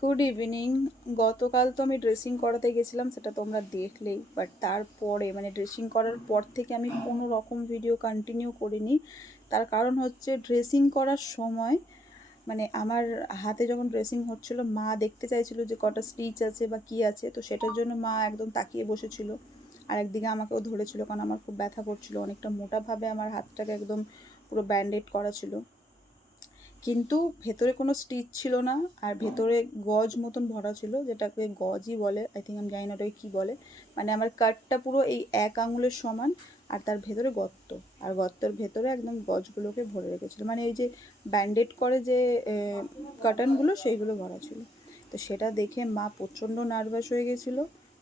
Good evening গতকাল তো আমি ড্রেসিং করাতে গেছিলাম, সেটা তোমরা দেখলেই। বাট তারপরে মানে ড্রেসিং করার পর থেকে আমি কোনো রকম ভিডিও কন্টিনিউ করিনি। তার কারণ হচ্ছে ড্রেসিং করার সময় মানে আমার হাতে যখন ড্রেসিং হচ্ছিল, মা দেখতে চাইছিল যে কটা স্টিচ আছে বা কী আছে, তো সেটার জন্য মা একদম তাকিয়ে বসেছিল। আর একদিকে আমাকেও ধরেছিল, কারণ আমার খুব ব্যথা করছিল, অনেকটা মোটাভাবে আমার হাতটাকে একদম পুরো ব্যান্ডেড করা ছিল। কিন্তু ভেতরে কোনো স্টিচ ছিল না, আর ভেতরে গজ মতন ভরা ছিল, যেটাকে গজই বলে আই থিঙ্ক আমি জানি না ওটাকে কী বলে মানে আমার কাটটা পুরো এই এক আঙুলের সমান, আর তার ভেতরে গর্ত, আর গর্তের ভেতরে একদম গজগুলোকে ভরে রেখেছিল। মানে এই যে ব্যান্ডেড করে যে কাটানগুলো সেইগুলো ভরা ছিল। তো সেটা দেখে মা প্রচণ্ড নার্ভাস হয়ে গেছিল।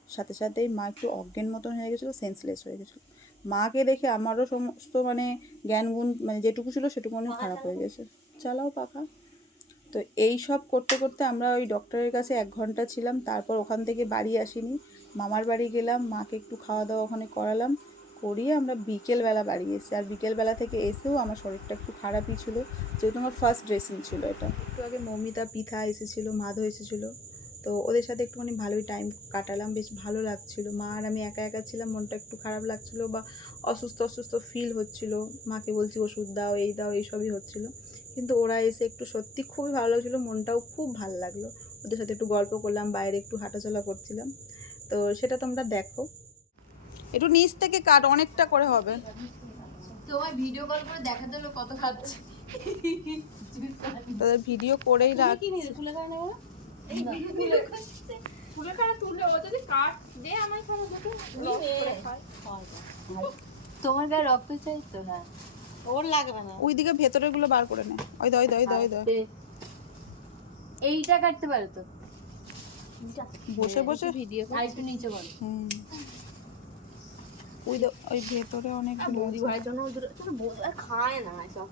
সাথে সাথেই মা একটু অজ্ঞান মতন হয়ে গেছিল সেন্সলেস হয়ে গেছিল। মাকে দেখে আমারও সমস্ত মানে জ্ঞান গুণ মানে যেটুকু ছিল সেটুকু খারাপ হয়ে গেছে। চালাও পাখা। তো এই সব করতে করতে আমরা ওই ডক্টরের কাছে এক ঘণ্টা ছিলাম, তারপর ওখান থেকে বাড়ি আসিনি। মামার বাড়ি গেলাম, মাকে একটু খাওয়া দাওয়া ওখানে করালাম। করিয়ে আমরা বিকেলবেলা বাড়ি এসেছি। আর বিকেলবেলা থেকে এসেও আমার শরীরটা একটু খারাপই ছিল, যেহেতু আমার ফার্স্ট ড্রেসিং ছিল এটা। একটু আগে মমিতা পিঠা এসেছিল, মাধব এসেছিল। তো ওদের সাথে একটুখানি ভালোই টাইম কাটালাম বেশ ভালো লাগছিল। মা আর আমি একা একা ছিলাম মনটা একটু খারাপ লাগছিল বা অসুস্থ অসুস্থ ফিল হচ্ছিল। মাকে বলছি ওষুধ দাও এই দাও এইসবই হচ্ছিল। কিন্তু ওরা এসে একটু সত্যি খুবই ভালো লাগছিল মনটাও খুব ভালো লাগল। ওদের সাথে একটু গল্প করলাম বাইরে একটু হাঁটাচলা করছিলাম। তো সেটা তোমরা দেখো। একটু নিচ থেকে কাট অনেকটা করে হবে। তোমার ভিডিও কল করে দেখা দিল কত খাচ্ছে তাদের ভিডিও করেই রাখ কি নিয়ে তুলে ও যদি কাট দে তোমার গায়ে রক্ত চাই তো না। ওর লাগবে না। ওইদিকে ভেতরেরগুলো বার করে নে। ওই দয় দয় দয় দয় এইটা কাটতে পারো তো। বসে বসে। ভিডিও আর একটু নিচে বলো। হুম। ওই ওই ভেতরে অনেকগুলো বৌদি আছে। জন্য খায় না এসব।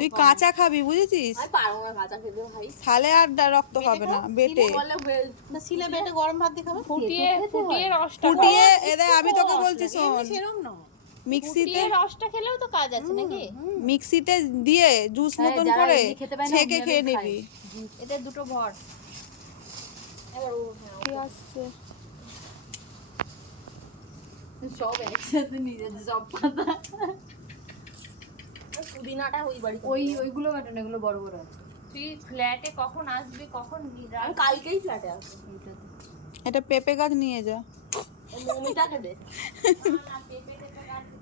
তুই কাঁচা খাবি বুঝেছিস? তাহলে আর রক্ত হবে না বেটে। বলে ওয়েল না সিলে বেটে গরম ভাত দিয়ে খাবে? ফুটিয়ে ফুটিয়ে রসটা ফুটিয়ে এদের আমি তোকে বলছি শোন। সেরকম না মিক্সিতে রসটা খেলেও তো কাজ আছে নাকি? মিক্সিতে দিয়ে জুস হ্যাঁ, মতন করে ছেঁকে খেয়ে নিবি। এতে দুটো ভর। হ্যাঁ, কি আসছে? সব একসাথে নিয়ে যাচ্ছে সব পাতা। পুদিনাটা ওই বাড়ি ওই ওইগুলো কাটেন এগুলো বড় বড় আছে। তুই ফ্ল্যাটে কখন আসবি কখন আমি কালকেই ফ্ল্যাটে আসব। এটা পেঁপে গাছ নিয়ে যা। ও মমিটাকে দে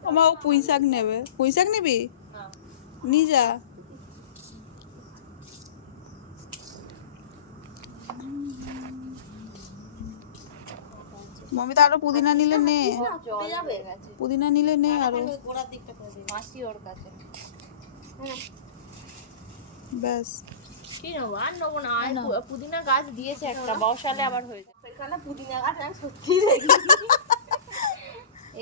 আমার ও পুঁই শাক নেবে। পুঁই শাক নিবি? নিয়ে যা। মমিতা আরও পুদিনা নিলে নে পুদিনা নিলে নে আরও। গোড়ার দিকটা মাসি ওর কাছে। ব্যাস। কি নেব আর নেব না আর পুদিনা গাছ দিয়েছে একটা বসালে আবার হয়ে যাবে এখানে পুদিনা গাছ আমি সত্যি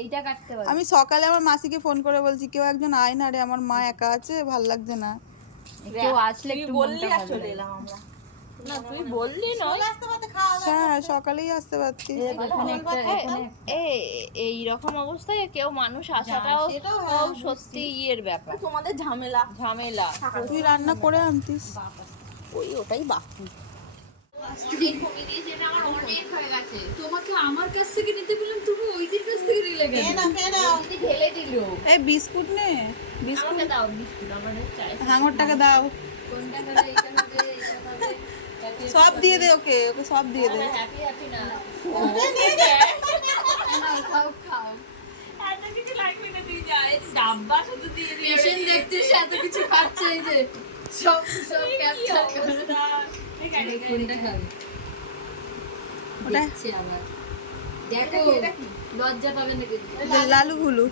এইটা কাটতে পারি। আমি সকালে আমার মাসিকে ফোন করে বলছি কেউ একজন আয় না রে আমার মা একা আছে ভালো লাগছে না। কেউ আসলে একটু বললি আর চলে এলাম আমরা। না তুই বললি নয়। হ্যাঁ সকালেই আসতে পারছি। এখানে একটা এখানে এ এই রকম অবস্থায় কেউ মানুষ আসাটাও সত্যি ইয়ের ব্যাপার। তোমাদের ঝামেলা। ঝামেলা। তুই রান্না করে আনতিস। ওই ওটাই বাকি। হয়ে বিস্কুট নে বিস্কুট। দাও বিস্কুট আমাদের চাই। হাঙরটাকে দাও। কোনটা সব দিয়ে দে ওকে ওকে সব দিয়ে দে। দেখো লজ্জা পাবে না লালু গুলু।